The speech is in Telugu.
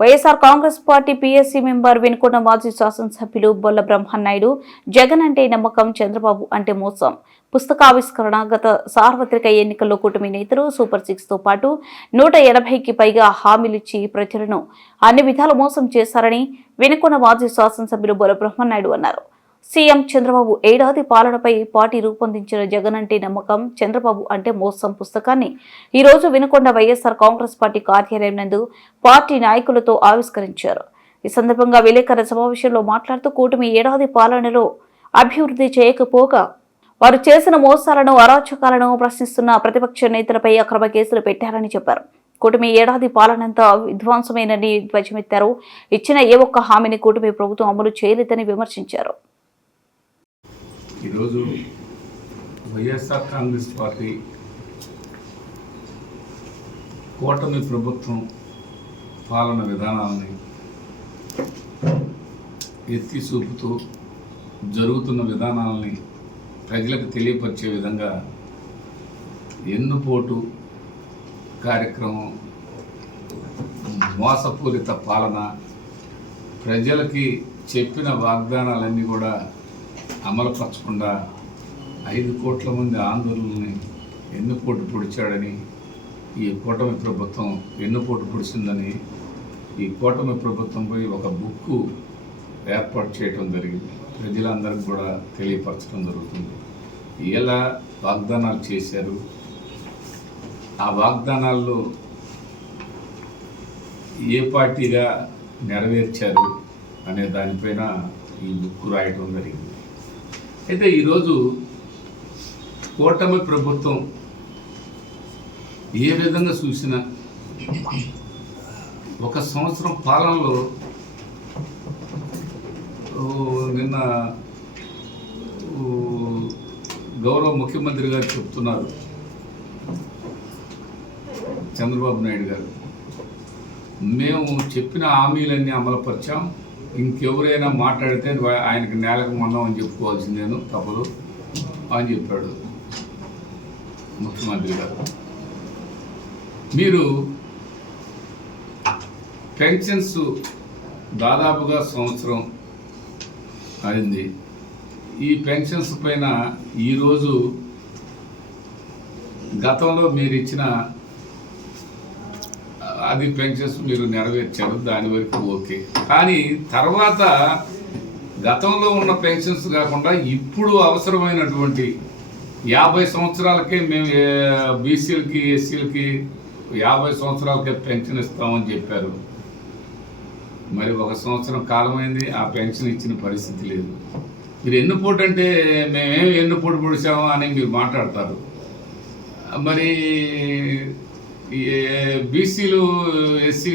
YSR Congress party PSC member Vinukonda మాజీ శాసనసభ్యులు బొల్ల బ్రహ్మనాయుడు జగన్ అంటే నమ్మకం, చంద్రబాబు అంటే మోసం పుస్తకావిష్కరణ. గత సార్వత్రిక ఎన్నికల్లో కూటమి నేతలు సూపర్ 6 తో పాటు 180కి పైగా హామీలిచ్చి ప్రజలను అన్ని విధాలు మోసం చేశారని వినుకొండ మాజీ శాసనసభ్యులు బొల్ల బ్రహ్మనాయుడు అన్నారు. సీఎం చంద్రబాబు ఏడాది పాలనపై పార్టీ రూపొందించిన జగన్ అంటే నమ్మకం, చంద్రబాబు అంటే మోసం పుస్తకాన్ని ఈ రోజు వినుకొండ వైఎస్ఆర్ కాంగ్రెస్ పార్టీ కార్యాలయం నందు పార్టీ నాయకులతో ఆవిష్కరించారు. ఈ సందర్భంగా విలేకరుల సమావేశంలో మాట్లాడుతూ కూటమి ఏడాది పాలనలో అభివృద్ధి చేయకపోగా వారు చేసిన మోసాలను, అరాచకాలను ప్రశ్నిస్తున్న ప్రతిపక్ష నేతలపై అక్రమ కేసులు పెట్టారని చెప్పారు. కూటమి ఏడాది పాలనంతా విధ్వంసమేనని ధ్వజమెత్తారు. ఇచ్చిన ఏ ఒక్క హామీని కూటమి ప్రభుత్వం అమలు చేయలేదని విమర్శించారు. ఈరోజు వైఎస్ఆర్ కాంగ్రెస్ పార్టీ కూటమి ప్రభుత్వం పాలన విధానాలని ఎత్తి చూపుతూ జరుగుతున్న విధానాలని ప్రజలకు తెలియపరిచే విధంగా ఎన్నుపోటు కార్యక్రమం, మోసపూరిత పాలన, ప్రజలకి చెప్పిన వాగ్దానాలన్నీ కూడా అమలుపరచకుండా 5 కోట్ల మంది ఆందోళనని ఎన్నుపోటు పొడిచాడని, ఈ కూటమి ప్రభుత్వం ఎన్నుపోటు పొడిచిందని ఈ కూటమి ప్రభుత్వంపై ఒక బుక్కు ఏర్పాటు చేయడం జరిగింది. ప్రజలందరికీ కూడా తెలియపరచడం జరుగుతుంది. ఎలా వాగ్దానాలు చేశారు, ఆ వాగ్దానాల్లో ఏ పార్టీగా నెరవేర్చారు అనే దానిపైన ఈ బుక్ రాయటం జరిగింది. అయితే ఈరోజు కూటమి ప్రభుత్వం ఏ విధంగా చూసినా 1 సంవత్సరం పాలనలో నిన్న గౌరవ ముఖ్యమంత్రి గారు చెప్తున్నారు, చంద్రబాబు నాయుడు గారు, మేము చెప్పిన హామీలన్నీ అమలుపరిచాం, ఇంకెవరైనా మాట్లాడితే ఆయనకి నేలకు మందం అని చెప్పుకోవాల్సిందేను, తప్పదు అని చెప్పాడు ముఖ్యమంత్రి గారు. మీరు పెన్షన్స్ దాదాపుగా సంవత్సరం అయింది. ఈ పెన్షన్స్ పైన ఈరోజు గతంలో మీరు ఇచ్చిన అది పెన్షన్స్ మీరు నెరవేర్చారు, దాని వరకు ఓకే. కానీ తర్వాత గతంలో ఉన్న పెన్షన్స్ కాకుండా ఇప్పుడు అవసరమైనటువంటి 50 సంవత్సరాలకే మేము బీసీలకి, ఎస్సీలకి 50 సంవత్సరాలకే పెన్షన్ ఇస్తామని చెప్పారు. మరి 1 సంవత్సరం కాలమైంది, ఆ పెన్షన్ ఇచ్చిన పరిస్థితి లేదు. మీరు ఎన్నుపోటు అంటే మేమేం ఎన్నుపోటు పొడిచాము అని మీరు మాట్లాడతారు. మరి బీసీలు, ఎస్సీలు